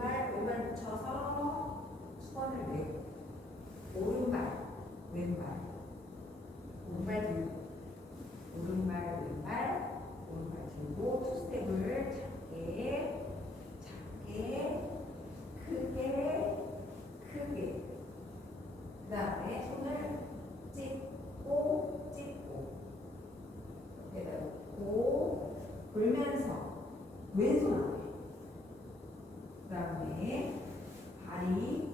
왼발 오른발 붙여서 수건을 내고 오른발 왼발. 오른발 들고 오른발 왼발. 오른발 들고 투 스텝을 작게 작게 크게 크게. 그 다음에 손을 찢고 찢고. 여기다 놓고 돌면서 왼손 그 다음에 발이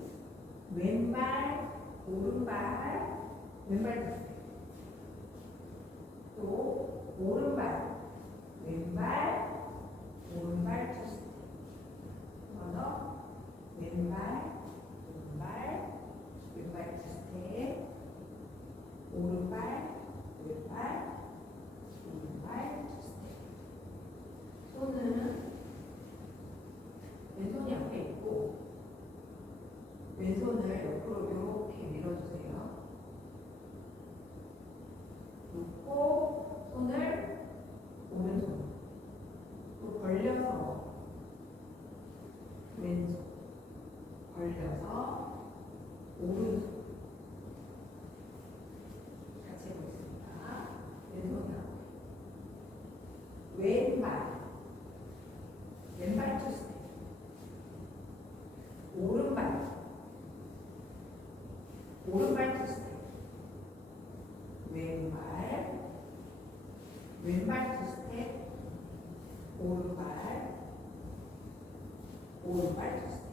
왼발 오른발 왼발 또 오른발 투 스텝 한번더 왼발 오른발 왼발 투 스텝 오른발 왼발 오른발 투 스텝 손은 왼손이 앞에 있고 왼손을 옆으로 이렇게 밀어주세요. 놓고 손을 오른손 또 벌려서 왼손 벌려서 오른손 같이 해보겠습니다. 왼손이 앞에 왼발 왼발 투 스텝 오른발 오른발 투 스텝. 왼발. 왼발 투 스텝. 오른발. 오른발 투 스텝